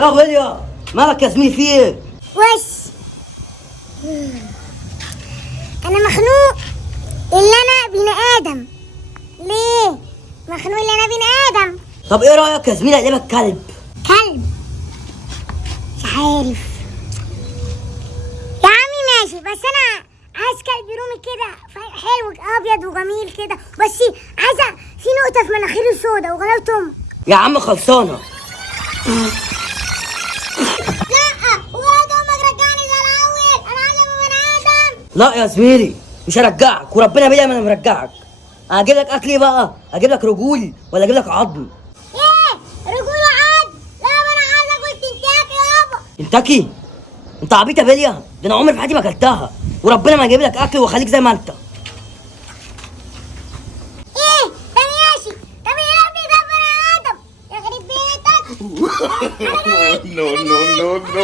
يا بليا مالك يا زميلي في ايه؟ وش انا مخنوق اللي انا بني ادم. ليه مخنوق اللي انا بني ادم؟ طب ايه رايك يا زميلي اقلبك كلب؟ كلب؟ مش عارف يا عمي، ماشي، بس انا عايز كلب رومي كده حلو ابيض وجميل كده، بس عايزه في نقطه في مناخيره سودا وغلاوته. يا عم خلصانه. لا وغلاوته امك رجعني زي الاول، انا عايزه ابقى بني ادم. لا يا زميلي مش هرجعك، وربنا بيا ما انا مرجعك. هجيب لك اكل ايه بقى؟ اجيب لك رجول ولا اجيب لك عظم؟ ايه رجول وعد؟ لا ما انا عايزه اكل كنتاكي يابا. كنتاكي؟ انت عبيط يا بليا؟ ده انا عمري في حياتي ما اكلتها، وربنا ما اجيب لك اكل واخليك زي ما انت. ايه ده ماشي، طب يا ابني ده بني ادم يخرب بيتك. No, no, no, no.